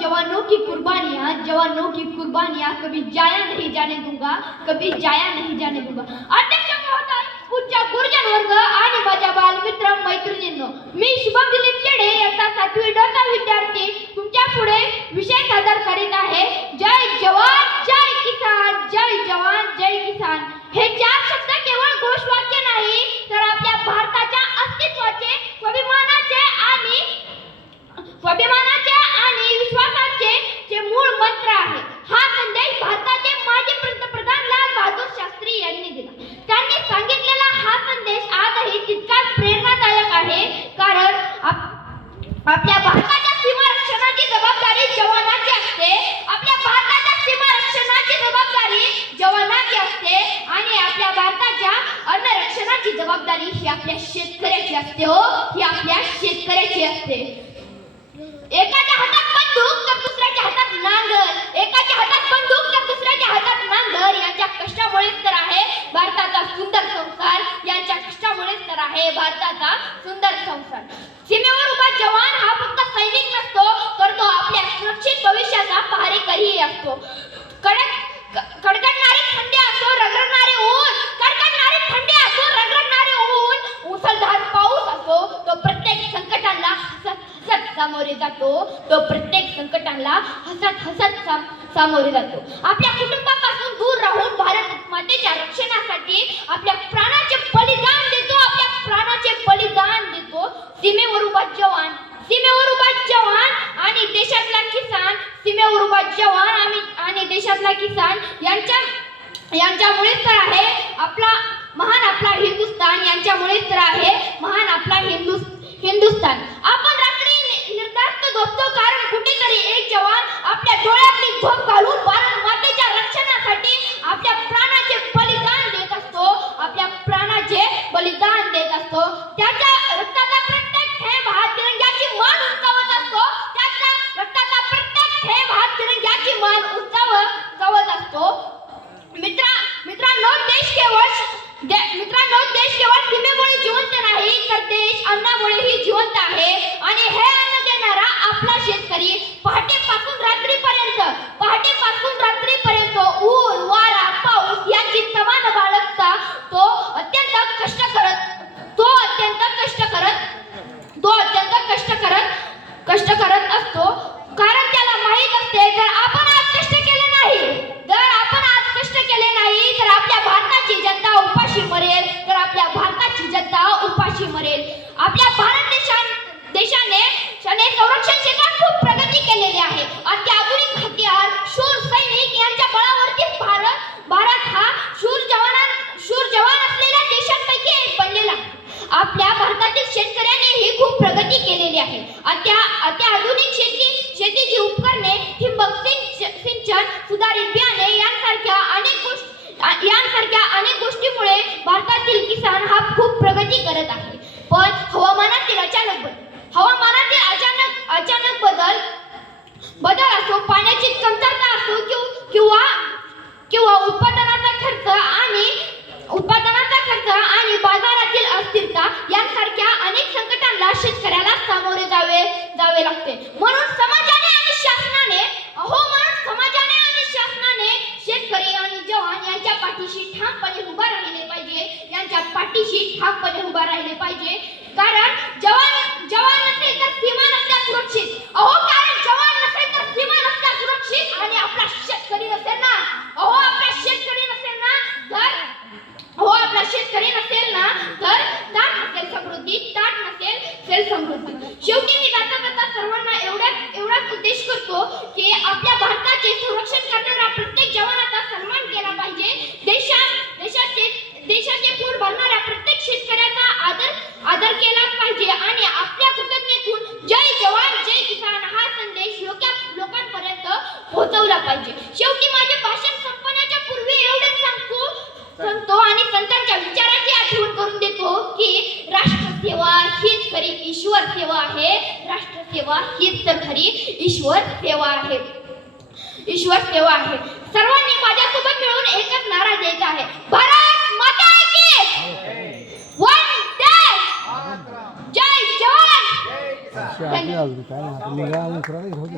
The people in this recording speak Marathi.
जवानों की कुर्बानियां कभी जाया नहीं जाने दूंगा, कभी जाया नहीं जाने दूंगा. अध्यक्ष महोदय, पूज्य गुरुजन वर्ग आणि माझ्या बालमित्र मैत्रिणींनो, मी शुभम दिलीप खेडे इयत्ता 7वी ड चा विद्यार्थी तुमच्या पुढे विषय सादर करीत आहे. जय जवान जय किसान, जय जवान जय किसान. हे चार शब्द केवळ घोषवाक्य नाही, तर आपल्या भारताच्या अस्तित्वाचे, स्वाभिमानाचे आणि विश्वासाचे जे मूळ मंत्र आहे. हा संदेश भारताचे माजी पंतप्रधान लाल बहादूर शास्त्री यांनी दिला. त्यांनी सांगितलेला हा संदेश आजही तितकाच प्रेरणादायक आहे, कारण आपल्या भारताच्या सीमा रक्षणाची जबाबदारी जवानांची असते. आपल्या भारताच्या सीमा रक्षणाची जबाबदारी जवानांची असते आणि आपल्या भारताच्या अन्न रक्षणाची जबाबदारी ही आपल्या शेतकऱ्याची असते. हो, ही आपल्या शेतकऱ्याची असते. एकाच्या हातात बंदूक तर दुसऱ्याच्या हातात नांगर, एकाच्या हातात बंदूक तर दुसऱ्याच्या हातात नांगर. यांच्या कष्टामुळेच तर आहे भारताचा सुंदर संसार, यांच्या कष्टामुळेच तर आहे भारताचा सुंदर संसार. सीमेवर उभा जवान हा फक्त सैनिक नसतो, तर तो आपल्या सुरक्षित भविष्याचा पहारेकरी असतो. कडकडणारी थंडी असो, रगडणारे ऊन, कडकडणारी थंडी असो, रगडणारे ऊन, मुसळधार पाऊस असो, तो प्रत्येक संकटाला हसत सामोरे जातो. तो प्रत्येक संकटाला हसत सामोरे जातो. आपल्या कुटुंबापासून दूर राहून भारत मातेच्या रक्षणासाठी आपल्या प्राणाचे बलिदान देतो, आपल्या प्राणाचे बलिदान देतो. सीमेवर उभा जवान, सीमेवर उभा जवान आणि देशातला किसान, सीमेवर उभा जवान आणि देशातला किसान यांच्यामुळेच तर आहे आपला हिंदुस्थान, यांच्यामुळेच तर आहे महान आपला हिंदुस्थान. आपण रात्री निर्धास्त झोपतो, कारण कुठेतरी एक जवान आपल्या डोळ्यातली झोप घालून भारत मातेच्या रक्षणासाठी आपल्या प्राणाचे बलिदान देत असतो, आपल्या प्राणाचे बलिदान देत असतो. त्याच्या रक्ताचा प्रत्येक थेंब हा तिरंग्याची मान उंचावत असतो, त्याच्या रक्ताचा प्रत्येक थेंब हा तिरंग्याची मान उंचावत असतो. मित्रांनो, देश केवळ सीमेमुळे जिवंत नाही, तर देश अन्नामुळेही जिवंत आहे. आणि हे अन्न देणारा आपला शेतकरी पहाटेपासून रात्रीपर्यंत ऊन, वारा, पाऊस यांची तमा न बाळगता तो अत्यंत कष्ट करत असतो. कारण त्याला माहित असते, जर आपण आज कष्ट केले नाही, तर आपल्या भारताची जनता उपाशी मरेल, आपल्या भारत देशाने संरक्षण क्षेत्रात खूप प्रगती केलेली आहे. अत्याधुनिक हत्यार, शूर सैनिक यांच्या बळावरती भारत हा शूर जवान असलेल्या देशांपैकी एक बनलेला आहे. आपल्या भारतातील शेतकऱ्यांनी ही खूप प्रगती केलेली आहे. अत्याधुनिक शेतीची उपकरणे, ठिबक सिंचन, सुधारित बियाणे यांसारख्या अनेक गोष्टीमुळे भारतातील किसान हा खूप प्रगती करत आहे. पण हवामानातील अचानक बदल असो, पाण्याची कमतरता असो किंवा उत्पादनाचा खर्च आणि बाजारातील अस्थिरता यांसारख्या अनेक संकटांना शेतकऱ्याला सामोरे जावे लागते. म्हणून समाजाने आणि शासनाने शेतकरी आणि जवान यांच्या पाठीशी ठामपणे उभा राहिले पाहिजे. कारण जवान नसेल तर सीमा नसत्या सुरक्षित. कारण जवान नसेल तर सीमा नसत्या सुरक्षित. आणि आपला शेतकरी नसेल ना, तर ताट नसेल समृद्धी. शेवटी मी जाता सर्वांना एवढाच उद्देश करतो की आपल्या भारताचे संरक्षण करणाऱ्या प्रत्येक जवानाचा सन्मान केला पाहिजे. देशाचे पोट भरणाऱ्या प्रत्येक शेतकऱ्याचा आदर केला पाहिजे आणि आपल्या कृतज्ञतेतून जय जवान जय किसान हा संदेश लोकांपर्यंत पोहोचवला पाहिजे. शेवटी माझे भाषण संपण्याच्या पूर्वी एवढेच सांगतो आणि संतांच्या विचाराची आठवण करून देतो की राष्ट्रसेवा हीच खरी ईश्वर सेवा आहे. राष्ट्रसेवा हीच तर खरी ईश्वर सेवा आहे. सर्वांनी माझ्यासोबत मिळून एकच नारा द्यायचा आहे, भारत माता की वंदे जय जवान.